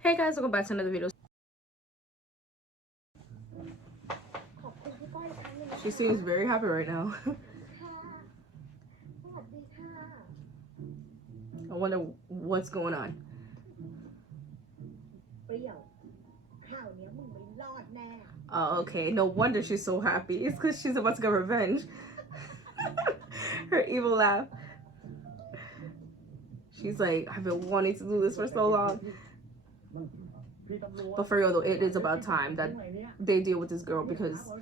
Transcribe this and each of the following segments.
Hey guys, welcome back to another video. She seems very happy right now. I wonder what's going on. Oh, okay. No wonder she's so happy. It's because she's about to get revenge. Her evil laugh. She's like, I've been wanting to do this for so long. But for real though, it is about time that they deal with this girl because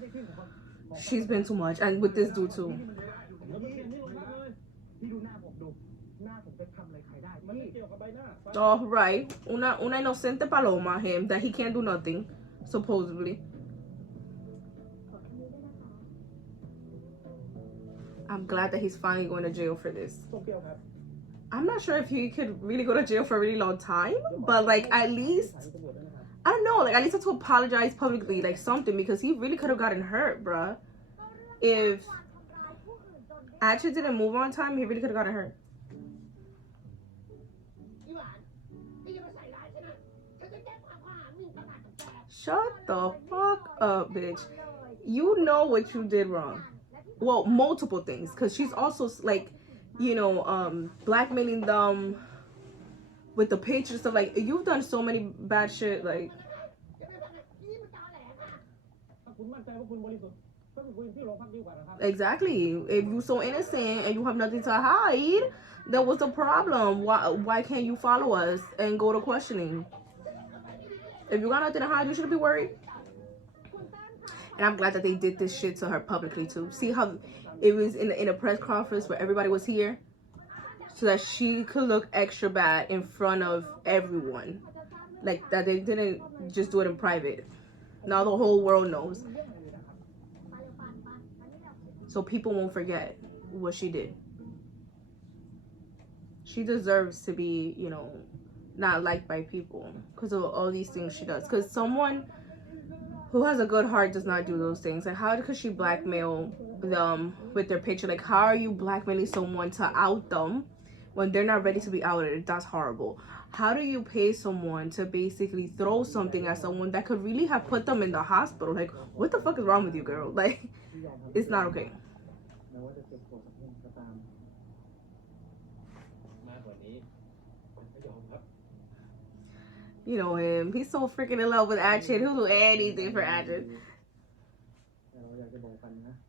she's been too much. And with this dude too. Oh, right. Una inocente paloma, him, that he can't do nothing, supposedly. I'm glad that he's finally going to jail for this. I'm not sure if he could really go to jail for a really long time, but like at least, I don't know, like at least have to apologize publicly, like something, because he really could have gotten hurt, bruh. If Atchett didn't move on time, he really could have gotten hurt. Shut the fuck up, bitch. You know what you did wrong. Well, multiple things, because she's also like, you know, blackmailing them with the pictures and stuff. Like, you've done so many bad shit, like. Exactly. If you're so innocent and you have nothing to hide, then what's the problem? Why can't you follow us and go to questioning? If you got nothing to hide, you shouldn't be worried. And I'm glad that they did this shit to her publicly too. See how it was in a press conference where everybody was here, so that she could look extra bad in front of everyone. Like that they didn't just do it in private. Now the whole world knows. So people won't forget what she did. She deserves to be, you know, not liked by people because of all these things she does. Because someone who has a good heart does not do those things. Like, how could she blackmail them with their picture? Like, how are you blackmailing someone to out them when they're not ready to be outed? That's horrible. How do you pay someone to basically throw something at someone that could really have put them in the hospital? Like, what the fuck is wrong with you, girl? Like, it's not okay. You know him. He's so freaking in love with Atchett. He'll do anything for Atchett.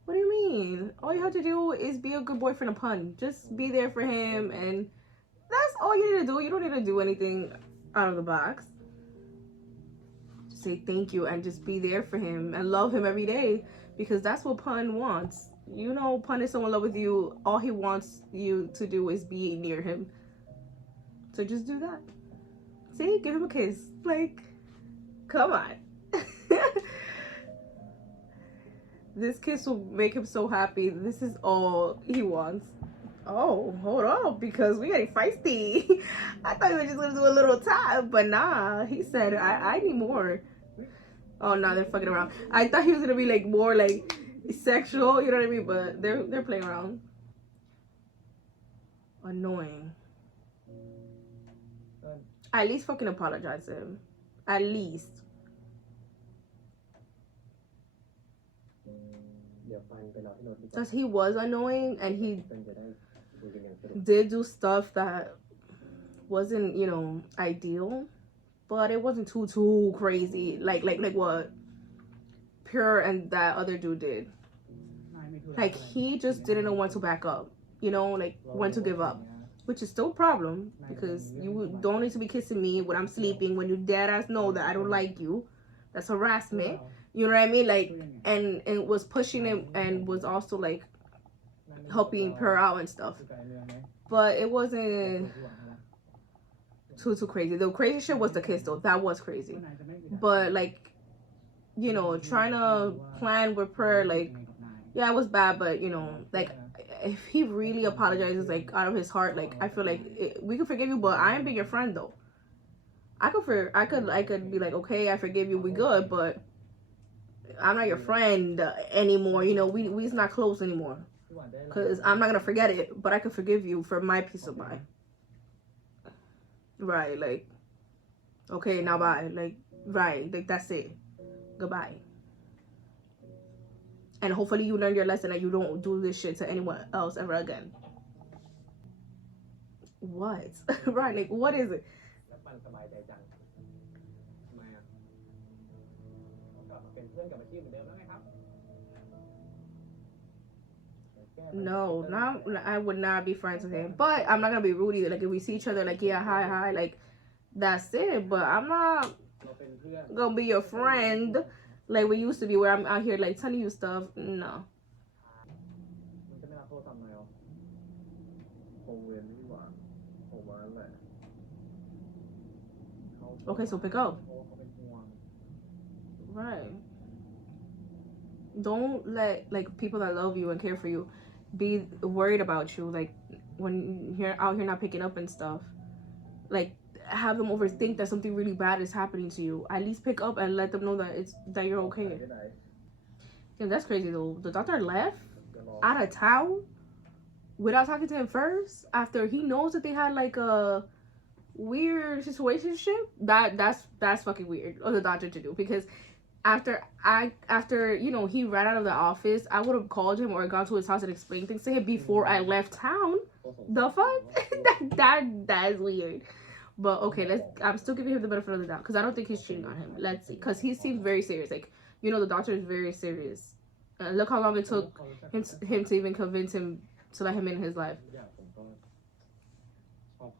What do you mean? All you have to do is be a good boyfriend of Pun. Just be there for him, and that's all you need to do. You don't need to do anything out of the box. Just say thank you and just be there for him and love him every day, because that's what Pun wants. You know, Pun is so in love with you. All he wants you to do is be near him. So just do that. See, give him a kiss. Like, come on. This kiss will make him so happy. This is all he wants. Oh, hold on, because we getting feisty. I thought we were just gonna do a little tap, but nah. He said, I need more. Oh, no, they're fucking around. I thought he was gonna be like more like sexual, you know what I mean? But they're playing around. Annoying. At least fucking apologize to him. At least. Because he was annoying and he did do stuff that wasn't, you know, ideal, but it wasn't too crazy like what Pure and that other dude did. Like, he just didn't know when to back up, you know, like when to give up, which is still a problem, because you don't need to be kissing me when I'm sleeping, when you dead ass know that I don't like you. That's harassment. You know what I mean? Like, and was pushing him and was also like helping her out and stuff. But it wasn't too crazy. The crazy shit was the kiss though. That was crazy. But like, you know, trying to plan with her, like, yeah, it was bad, but you know, like, if he really apologizes like out of his heart, like, I feel like we could forgive you, but I ain't being your friend though. I could be like, okay, I forgive you, we good, but I'm not your friend anymore. You know, we's not close anymore. Because I'm not going to forget it, but I can forgive you for my peace of mind. Right, like, Okay, now bye. Like, right, like that's it. Goodbye. And hopefully you learn your lesson and you don't do this shit to anyone else ever again. What? Right, like what is it? No, not I would not be friends with him. But I'm not gonna be rude either. Like if we see each other, like yeah, hi, hi, like that's it. But I'm not gonna be your friend like we used to be, where I'm out here like telling you stuff. No. Okay, so pick up. Right. Don't let like people that love you and care for you be worried about you. Like when you're out here not picking up and stuff. Like have them overthink that something really bad is happening to you. At least pick up and let them know that it's that you're okay. Yeah, that's crazy though. The doctor left out of town without talking to him first after he knows that they had like a weird situationship. That's fucking weird of the doctor to do, because after you know he ran out of the office, I would have called him or gone to his house and explained things to him before I left town. The fuck? That's weird. But okay, I'm still giving him the benefit of the doubt because I don't think he's cheating on him. Let's see, because he seems very serious. Like you know, the doctor is very serious. Look how long it took him to even convince him to let him in his life.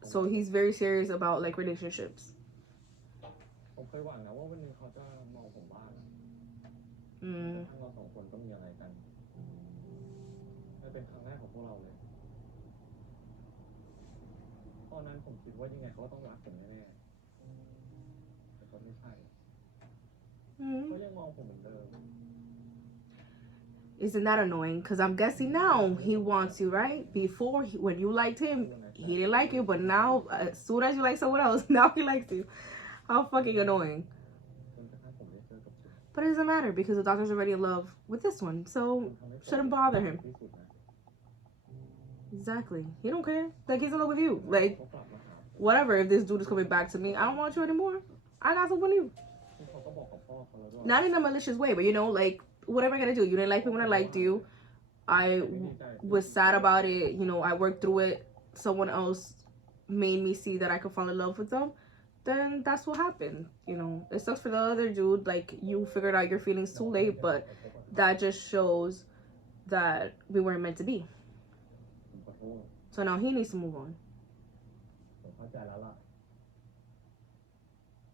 So he's very serious about like relationships. Mm. Isn't that annoying? Because I'm guessing now he wants you, right? Before, when you liked him, he didn't like you, but now, as soon as you like someone else, now he likes you. How fucking annoying. But it doesn't matter because the doctor's already in love with this one, so shouldn't bother him. Exactly. He don't care. Like, he's in love with you. Like, whatever, if this dude is coming back to me, I don't want you anymore. I got someone new. Not in a malicious way, but you know, like, what am I gonna do? You didn't like me when I liked you. I was sad about it. You know, I worked through it. Someone else made me see that I could fall in love with them. Then that's what happened. You know, it sucks for the other dude. Like, you figured out your feelings too late, but that just shows that we weren't meant to be. So now he needs to move on.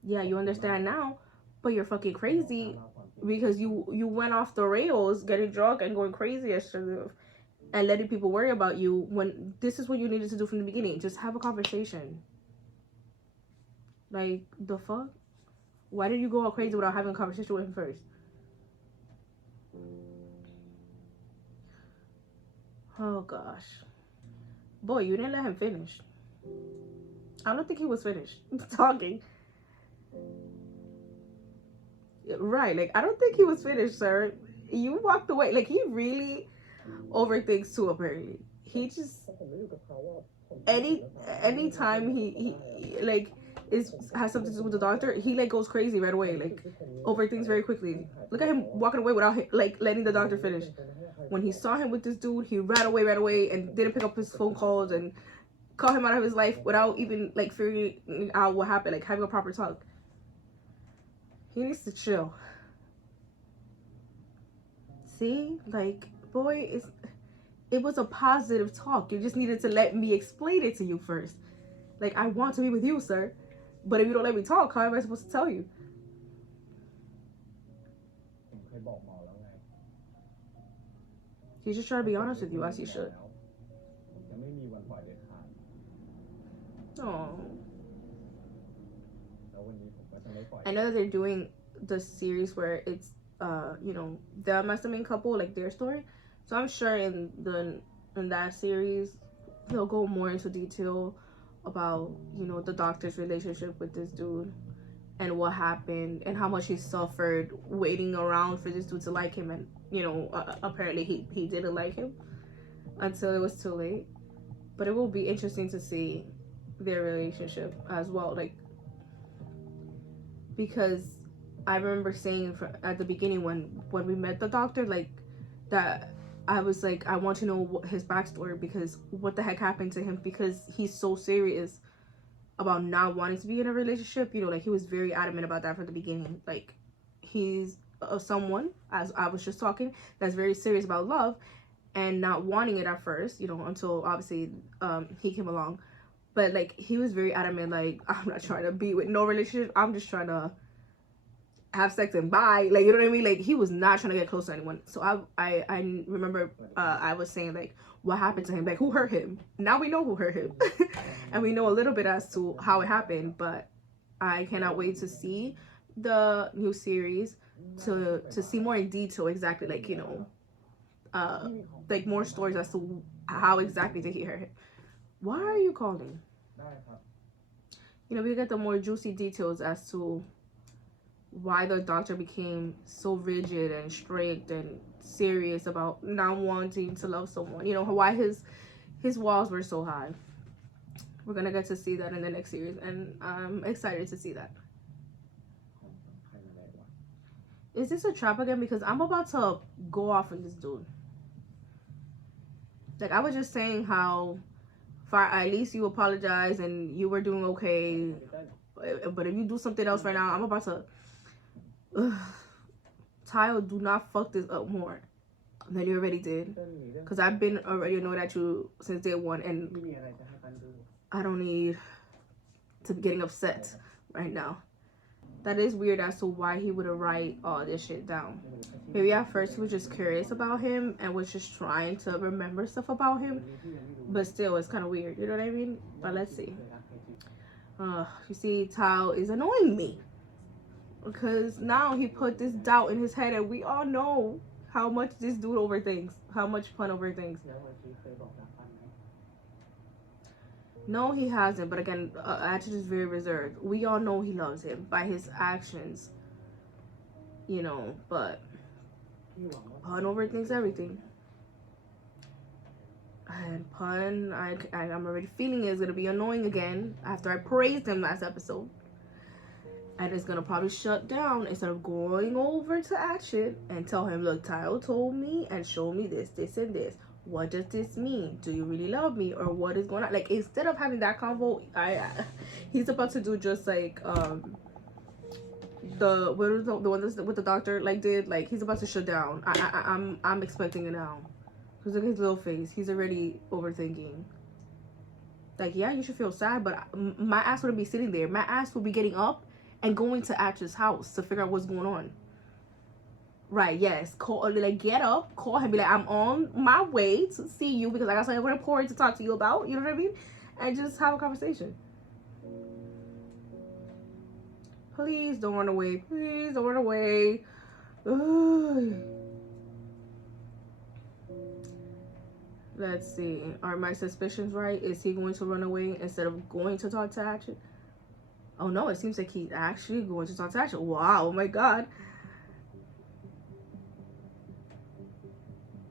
Yeah, you understand now, but you're fucking crazy because you went off the rails, getting drunk and going crazy yesterday, and letting people worry about you when this is what you needed to do from the beginning. Just have a conversation. Like, the fuck? Why did you go all crazy without having a conversation with him first? Oh gosh. Boy, you didn't let him finish. I don't think he was finished talking. Right, like I don't think he was finished, sir. You walked away. Like he really overthinks too apparently. He just anytime he like is has something to do with the doctor, he like goes crazy right away, like overthinks very quickly. Look at him walking away without like letting the doctor finish. When he saw him with this dude, he ran away right away and didn't pick up his phone calls and call him out of his life without even like figuring out what happened, like having a proper talk. He needs to chill. See, like boy, it was a positive talk. You just needed to let me explain it to you first. Like, I want to be with you, sir. But if you don't let me talk, how am I supposed to tell you? He's just trying to be honest with you, as he should. Oh. I know that they're doing the series where it's, you know, them as the main couple, like their story. So I'm sure in that series, they'll go more into detail about, you know, the doctor's relationship with this dude and what happened and how much he suffered waiting around for this dude to like him. And you know, apparently he didn't like him until it was too late. But it will be interesting to see their relationship as well. Like, because I remember saying at the beginning when we met the doctor, like, that I was like, I want to know his backstory, because what the heck happened to him, because he's so serious about not wanting to be in a relationship. Like, he was very adamant about that from the beginning. Like, he's someone, as I was just talking, that's very serious about love and not wanting it at first, until obviously he came along. But like, he was very adamant, like, I'm not trying to be with no relationship, I'm just trying to have sex and bye, like, you know what I mean? Like, he was not trying to get close to anyone. So I remember I was saying, like, what happened to him, like, who hurt him. Now we know who hurt him. And we know a little bit as to how it happened. But I cannot wait to see the new series, to see more in detail exactly, like, like, more stories as to how exactly did he hurt him. Why are you calling? We get the more juicy details as to why the doctor became so rigid and strict and serious about not wanting to love someone. Why his walls were so high. We're gonna get to see that in the next series, and I'm excited to see that. Is this a trap again? Because I'm about to go off on this dude. Like, I was just saying how far at least you apologize and you were doing okay, but if you do something else right now, I'm about to Tile, do not fuck this up more than you already did, because I've been already annoyed at you since day one, and I don't need to be getting upset right now. That is weird as to why he would write all this shit down. Maybe at first he was just curious about him and was just trying to remember stuff about him, but still, it's kind of weird, you know what I mean? But let's see. You see, Tile is annoying me, because now he put this doubt in his head, and we all know how much this dude overthinks, how much Pun overthinks. No, he hasn't, but again, Atchis is very reserved. We all know he loves him by his actions, but Pun overthinks everything. And Pun, I'm already feeling it's gonna be annoying again after I praised him last episode. And it's gonna probably shut down instead of going over to action and tell him, look, Tile told me and showed me this, and this. What does this mean? Do you really love me, or what is going on? Like, instead of having that convo, he's about to do just like the one with the doctor like did. Like, he's about to shut down. I'm expecting it now. Cause look at his little face. He's already overthinking. Like, yeah, you should feel sad, but my ass wouldn't be sitting there. My ass would be getting up and going to Atch's house to figure out what's going on. Right, yes. Call, like, get up, call him, be like, I'm on my way to see you because I got something important to talk to you about, you know what I mean? And just have a conversation. Please don't run away. Please don't run away. Ugh. Let's see. Are my suspicions right? Is he going to run away instead of going to talk to Atch? Oh no, it seems like he's actually going to talk to Atch. Wow, oh my god.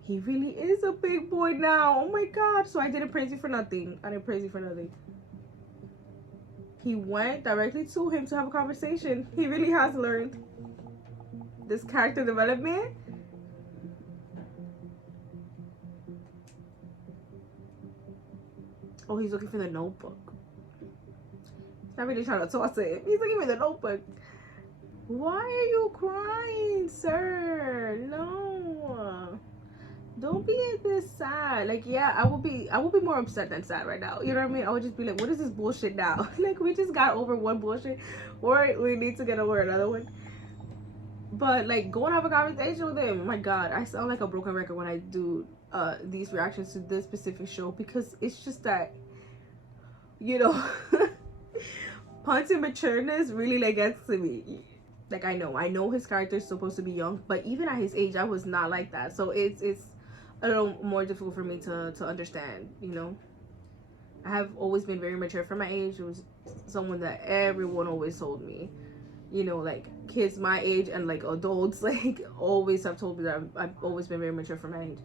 He really is a big boy now. Oh my god. So I didn't praise you for nothing. I didn't praise you for nothing. He went directly to him to have a conversation. He really has learned this character development. Oh, he's looking for the notebook. He's not really trying to toss it. He's looking for the notebook. Why are you crying, sir? No. Don't be this sad. Like, yeah, I will be more upset than sad right now. You know what I mean? I would just be like, what is this bullshit now? Like, we just got over one bullshit, or we need to get over another one. But like, go and have a conversation with him. Oh my god, I sound like a broken record when I do these reactions to this specific show, because it's just that, Pun's matureness really like gets to me. Like, I know his character is supposed to be young, but even at his age, I was not like that. So it's a little more difficult for me to understand. I have always been very mature for my age. It was someone that everyone always told me. Like, kids my age and like adults, like, always have told me that I've always been very mature for my age.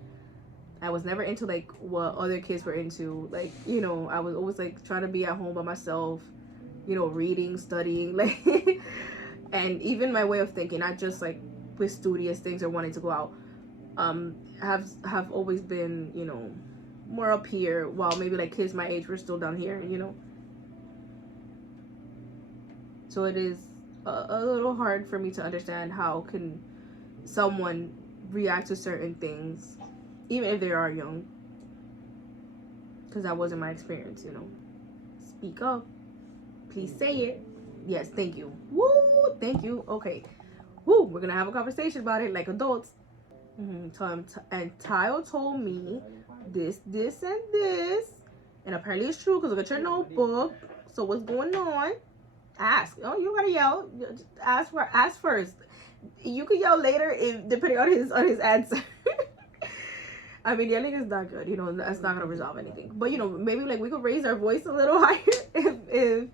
I was never into like what other kids were into. Like, I was always like trying to be at home by myself, reading, studying, like And even my way of thinking, not just like with studious things or wanting to go out, have always been, you know, more up here, while maybe like kids my age were still down here, you know. So it is a little hard for me to understand how can someone react to certain things, even if they are young, because that wasn't my experience, you know. Speak up, please say it. Yes, thank you. Woo, thank you. Okay, woo, we're gonna have a conversation about it like adults. And Tile told me this, and this, and apparently it's true because look at your notebook. So what's going on? Ask. Oh, you gotta yell. Just ask first. You can yell later if depending on his answer. I mean, yelling is not good. You know, that's not gonna resolve anything. But you know, maybe like we could raise our voice a little higher if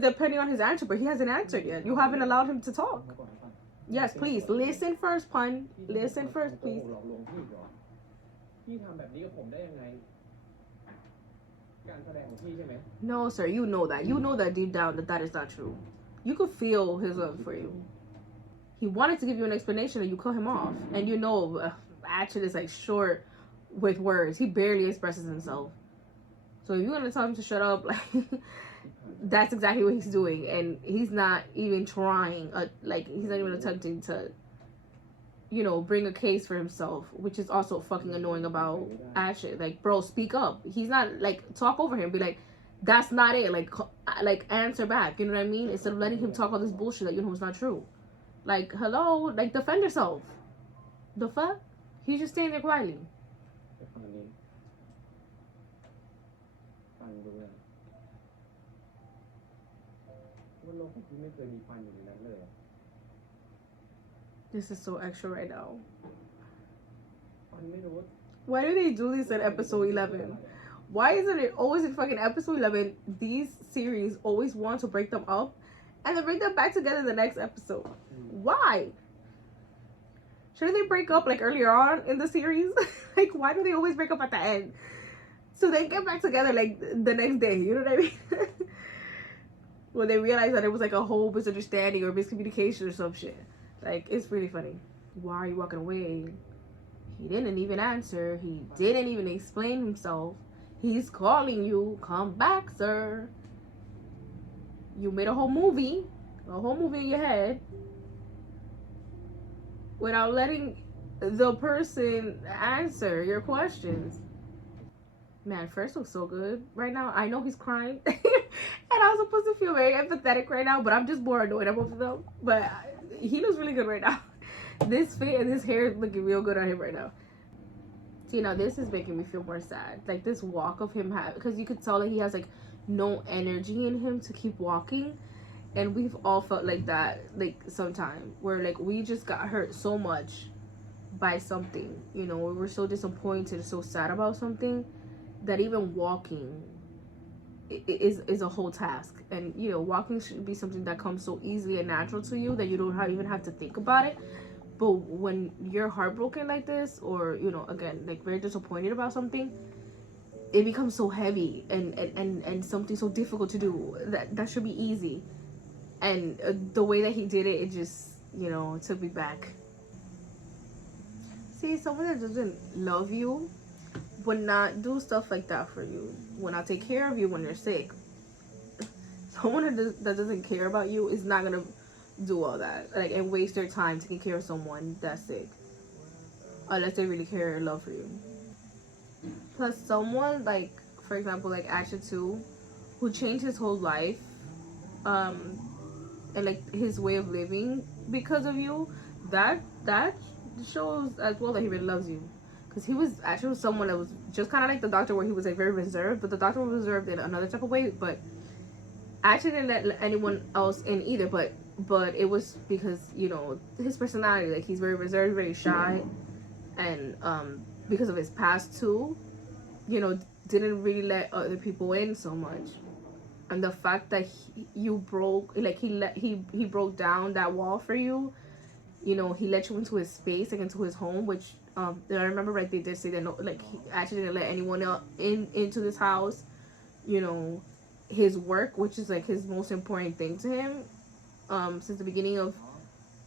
depending on his answer. But he hasn't answered yet. You haven't allowed him to talk. Yes, please listen first, Pun. Listen first, please. No, sir, you know that. You know that deep down that is not true. You could feel his love for you. He wanted to give you an explanation and you cut him off. And you know, action is like short with words. He barely expresses himself. So if you're gonna tell him to shut up, like that's exactly what he's doing, and he's not even trying. Like he's not even attempting to, you know, bring a case for himself, which is also fucking annoying about Ashley. Like, bro, speak up. He's not like talk over him. Be like, that's not it. Like answer back. You know what I mean? Instead of letting him talk all this bullshit that you know is not true. Like, hello, like defend yourself. The fuck? He's just staying there quietly. This is so extra right now. Why do they do this at episode 11? Why isn't it always in fucking episode 11? These series always want to break them up and then bring them back together in the next episode. Why? Shouldn't they break up like earlier on in the series? Like, why do they always break up at the end? So they get back together like the next day, you know what I mean? When they realize that it was like a whole misunderstanding or miscommunication or some shit. Like, it's really funny. Why are you walking away? He didn't even answer. He didn't even explain himself. He's calling you. Come back, sir. You made a whole movie in your head without letting the person answer your questions. Man, First looks so good right now. I know he's crying. And I was supposed to feel very empathetic right now, but I'm just more annoyed at both of them. But he looks really good right now. This fit and this hair is looking real good on him right now. See, now this is making me feel more sad. Like this walk of him, because you could tell that he has like no energy in him to keep walking. And we've all felt like that, like sometime where like we just got hurt so much by something, you know, we were so disappointed, so sad about something that even walking is a whole task. And you know, walking should be something that comes so easily and natural to you that you don't even have to think about it. But when you're heartbroken like this, or you know, again, like very disappointed about something, it becomes so heavy and something so difficult to do that should be easy. And the way that he did it, it just, you know, took me back. See, someone that doesn't love you would not do stuff like that for you, would not take care of you when you're sick. Someone that doesn't care about you is not gonna do all that, like, and waste their time taking care of someone that's sick, unless they really care or love for you. Plus, someone like, for example, like Asher too, who changed his whole life, and like his way of living because of you, that shows as well that he really loves you. Because he was actually someone that was just kind of like the doctor, where he was like very reserved, but the doctor was reserved in another type of way. But actually didn't let anyone else in either, but it was because, you know, his personality, like he's very reserved, very shy, and because of his past too, you know, didn't really let other people in so much. And the fact that you broke, like he broke down that wall for you, you know, he let you into his space, like into his home, which I remember, right, they did say that no, like he actually didn't let anyone else into this house, you know, his work, which is like his most important thing to him, since the beginning of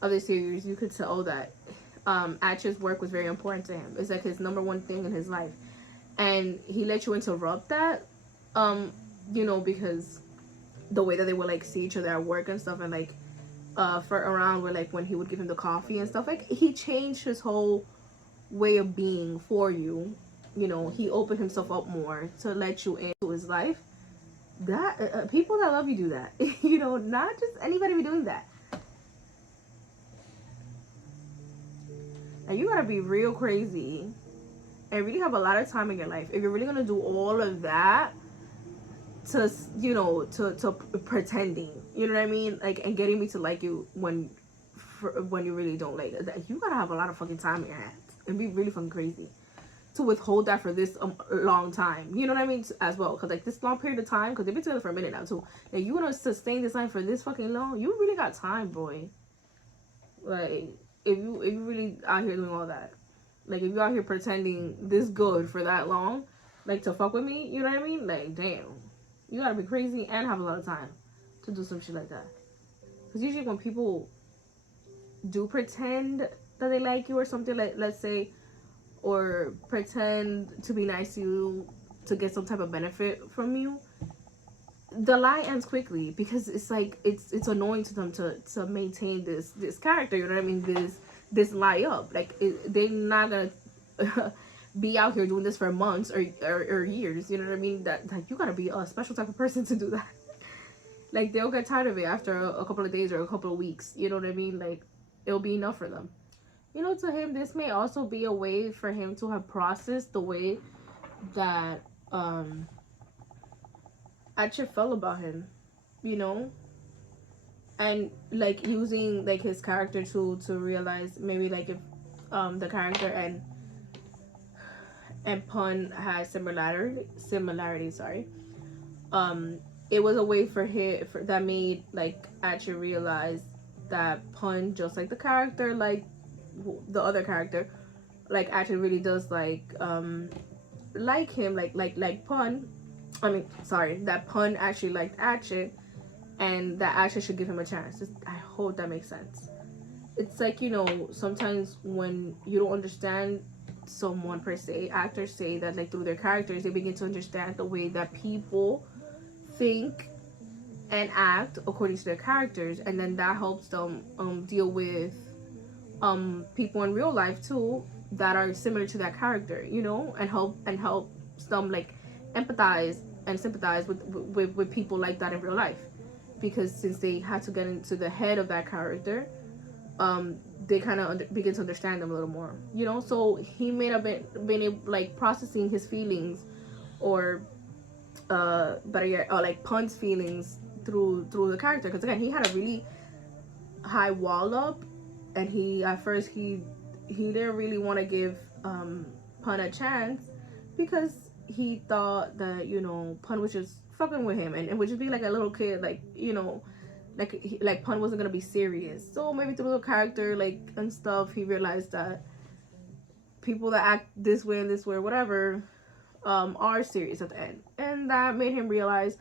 the series, you could tell that Acha's work was very important to him. It's like his number one thing in his life, and he let you interrupt that, you know, because the way that they would like see each other at work and stuff, and like for around where like when he would give him the coffee and stuff, like he changed his whole way of being for you. You know, he opened himself up more to let you into his life. That people that love you do that. You know, not just anybody be doing that. And you gotta be real crazy and really have a lot of time in your life if you're really gonna do all of that to, you know, to pretending, you know what I mean, like, and getting me to like you when you really don't like that. You gotta have a lot of fucking time in your hands and be really fucking crazy to withhold that for this long time, you know what I mean, as well, because like this long period of time, because they've been together for a minute now too, and you want to sustain this line for this fucking long, you really got time, boy. Like, if you really out here doing all that, like, if you out here pretending this good for that long, like, to fuck with me, you know what I mean, like, damn, you gotta be crazy and have a lot of time to do some shit like that. Because usually when people do pretend that they like you or something, like, let's say, or pretend to be nice to you to get some type of benefit from you, the lie ends quickly, because it's like it's annoying to them to maintain this character, you know what I mean, this lie up, like they're not gonna be out here doing this for months or years, you know what I mean, that you gotta be a special type of person to do that. Like, they'll get tired of it after a couple of days or a couple of weeks, you know what I mean, like, it'll be enough for them. You know, to him, this may also be a way for him to have processed the way that Acha felt about him, you know, and like using like his character to realize maybe like if the character and Pun has similarity, sorry. It was a way for him that made like Acha realize that Pun, just like the character, like the other character, like actually really does like him, like Pun. I mean, sorry, that Pun actually liked Acha, and that Acha should give him a chance. I hope that makes sense. It's like, you know, sometimes when you don't understand someone per se, actors say that like through their characters they begin to understand the way that people think and act according to their characters, and then that helps them deal with people in real life too that are similar to that character, you know, and helps them like empathize and sympathize with people like that in real life, because since they had to get into the head of that character, they kind of begin to understand them a little more, you know. So he may have been able, like, processing his feelings, or better yet, like Pun's feelings through the character, because again, he had a really high wall up, and he at first he didn't really want to give Pun a chance, because he thought that, you know, Pun was just fucking with him, and would just be like a little kid, like, you know, like Pun wasn't gonna be serious. So maybe through the character, like, and stuff, he realized that people that act this way and this way or whatever are serious at the end, and that made him realize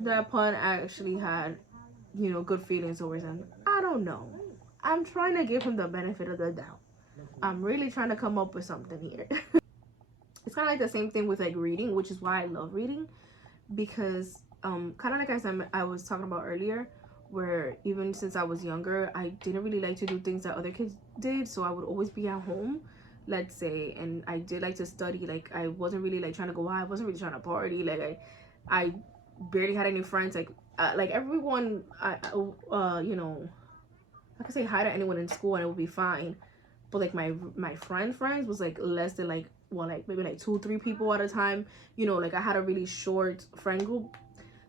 that Pun actually had, you know, good feelings towards him. I don't know. I'm trying to give him the benefit of the doubt. I'm really trying to come up with something here. It's kind of like the same thing with like reading, which is why I love reading, because kind of like I was talking about earlier, where even since I was younger, I didn't really like to do things that other kids did, so I would always be at home, let's say, and I did like to study. Like, I wasn't really like trying to go out, I wasn't really trying to party, like I barely had any friends, like everyone, you know, I could say hi to anyone in school and it would be fine, but like my friends was like less than like, well, like maybe like 2-3 people at a time, you know. Like, I had a really short friend group,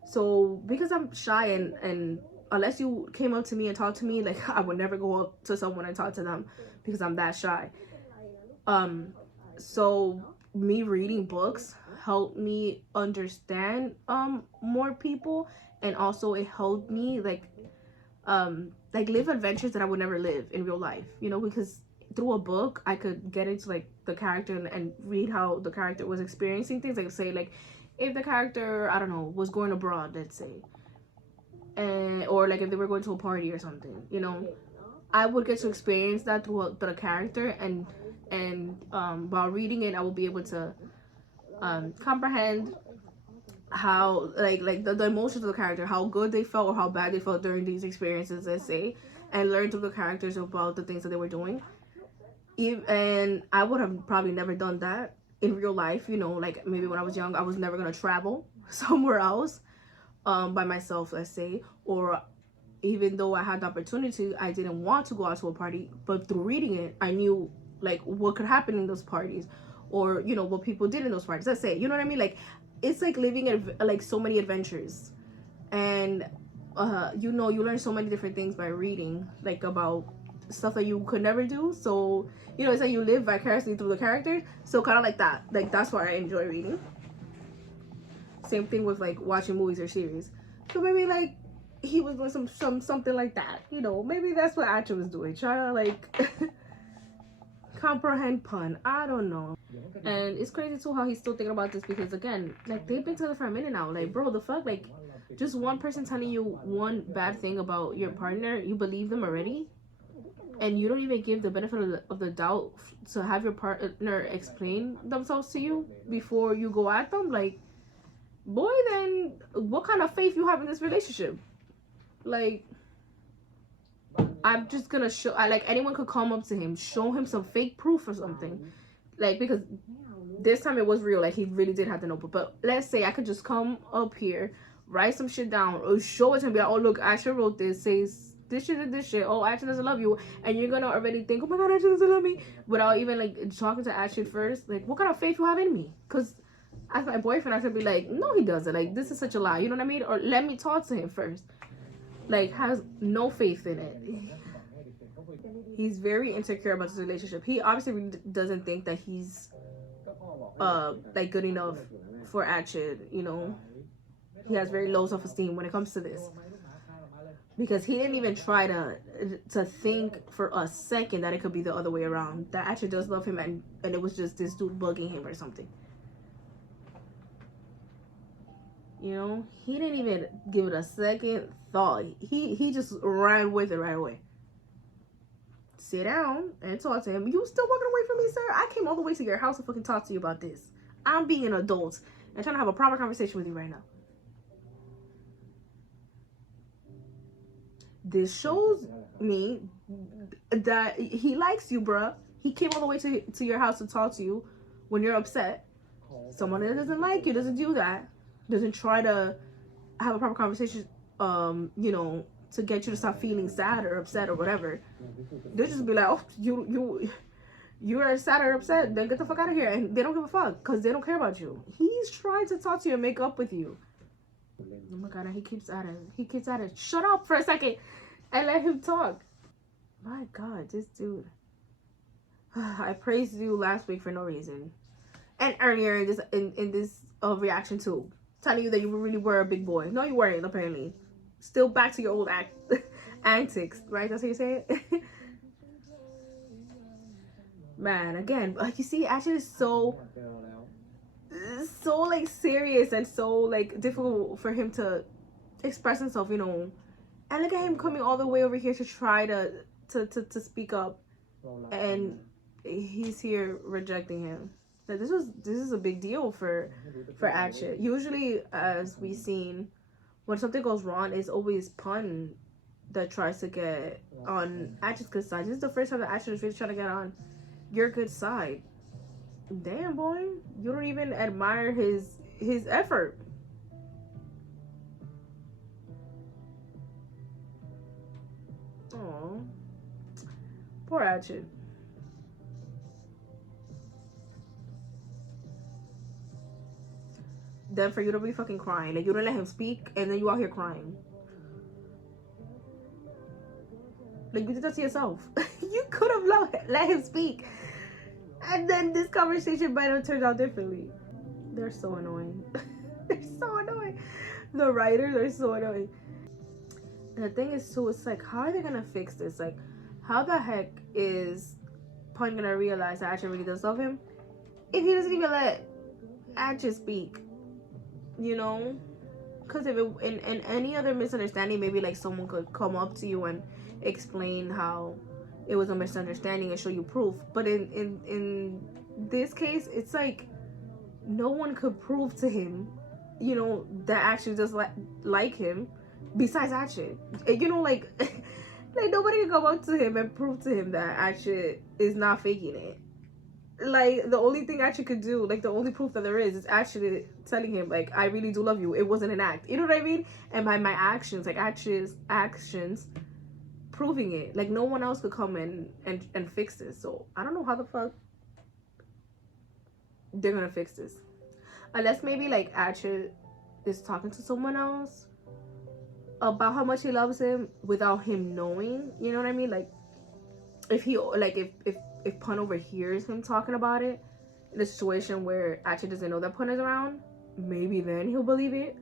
so because I'm shy, and unless you came up to me and talked to me, like, I would never go up to someone and talk to them because I'm that shy. So me reading books helped me understand more people, and also it helped me like live adventures that I would never live in real life, you know, because through a book I could get into like the character, and read how the character was experiencing things. Like, say, like if the character, I don't know, was going abroad, let's say, and or like if they were going to a party or something, you know, I would get to experience that through the character, and while reading it, I will be able to comprehend how like the emotions of the character, how good they felt or how bad they felt during these experiences, let's say, and learn through the characters about the things that they were doing. And I would have probably never done that in real life, you know, like maybe when I was young, I was never gonna travel somewhere else by myself, let's say, or even though I had the opportunity, I didn't want to go out to a party, but through reading it, I knew like what could happen in those parties, or you know what people did in those parties. Let's say, you know what I mean? Like it's like living like so many adventures, and you know, you learn so many different things by reading, like about stuff that you could never do. So you know, it's like you live vicariously through the characters. So kind of like that. Like that's why I enjoy reading. Same thing with like watching movies or series. So maybe like he was doing something like that. You know, maybe that's what Acha was doing, trying to like comprehend pun. I don't know. And it's crazy too how he's still thinking about this, because again, like they've been together for a minute now. Like, bro, the fuck, like just one person telling you one bad thing about your partner, you believe them already, and you don't even give the benefit of the doubt to have your partner explain themselves to you before you go at them. Like, boy, then what kind of faith you have in this relationship? Like, I'm just gonna show, like anyone could come up to him, show him some fake proof or something, like, because this time it was real, like he really did have the notebook. But let's say I could just come up here, write some shit down, or show it to him, be like, oh look, Asher wrote this, says this shit and this shit, oh Asher doesn't love you, and you're gonna already think, oh my god, Asher doesn't love me, without even like talking to Asher first. Like, what kind of faith you have in me? Because as my boyfriend, I could be like, no he doesn't, like this is such a lie, you know what I mean? Or let me talk to him first. Like, has no faith in it. He's very insecure about his relationship. He obviously really doesn't think that he's like good enough for action, you know. He has very low self-esteem when it comes to this, because he didn't even try to think for a second that it could be the other way around, that Action does love him, and it was just this dude bugging him or something. You know, he didn't even give it a second thought. He just ran with it right away. Sit down and talk to him. You still walking away from me, sir? I came all the way to your house to fucking talk to you about this. I'm being an adult and trying to have a proper conversation with you right now. This shows me that he likes you, bruh. He came all the way to your house to talk to you when you're upset. Someone that doesn't like you doesn't do that. Doesn't try to have a proper conversation, you know, to get you to stop feeling sad or upset or whatever. They'll just be like, oh, you are sad or upset, then get the fuck out of here. And they don't give a fuck because they don't care about you. He's trying to talk to you and make up with you. Oh my god, he keeps at it. He keeps at it. Shut up for a second and let him talk. My god, this dude. I praised you last week for no reason. And earlier in this reaction too. Telling you that you really were a big boy. No, you weren't, apparently. Still back to your old antics, right? That's how you say it? Man, again, you see, Ashley is so like serious and so like difficult for him to express himself, you know. And look at him coming all the way over here to try to speak up, and he's here rejecting him. That this is a big deal for Action. Usually, as we've seen, when something goes wrong, it's always Pun that tries to get on Action's good side. This is the first time that Action is really trying to get on your good side. Damn, boy, you don't even admire his effort. Oh, poor Action. Then for you to be fucking crying, like you don't let him speak, and then you out here crying. Like, you did that to yourself. You could have let him speak, and then this conversation might have turned out differently. They're so annoying. They're so annoying. The writers are so annoying. And the thing is too, it's like, how are they gonna fix this? Like, how the heck is Pun gonna realize that Action really does love him if he doesn't even let Action speak? you know, because if it in any other misunderstanding, maybe like someone could come up to you and explain how it was a misunderstanding and show you proof. But in this case, it's like no one could prove to him, you know, that actually just like him, besides Action. You know, like like nobody can come up to him and prove to him that Action is not faking it. Like the only thing Action could do, like the only proof that there is actually telling him like I really do love you. It wasn't an act. You know what I mean? And by my actions, like actions proving it. Like no one else could come and fix this. So I don't know how the fuck they're gonna fix this. Unless maybe like Action is talking to someone else about how much he loves him without him knowing. You know what I mean? Like if he like if Pun overhears him talking about it in a situation where Action doesn't know that Pun is around, maybe then he'll believe it,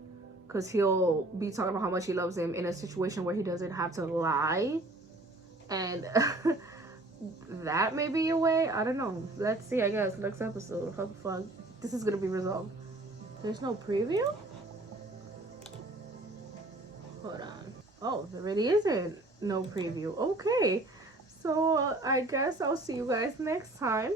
because he'll be talking about how much he loves him in a situation where he doesn't have to lie, and that may be a way. I don't know. Let's see. I guess next episode how the fuck this is gonna be resolved. There's no preview. Hold on. Oh, there really isn't no preview. Okay. So I guess I'll see you guys next time.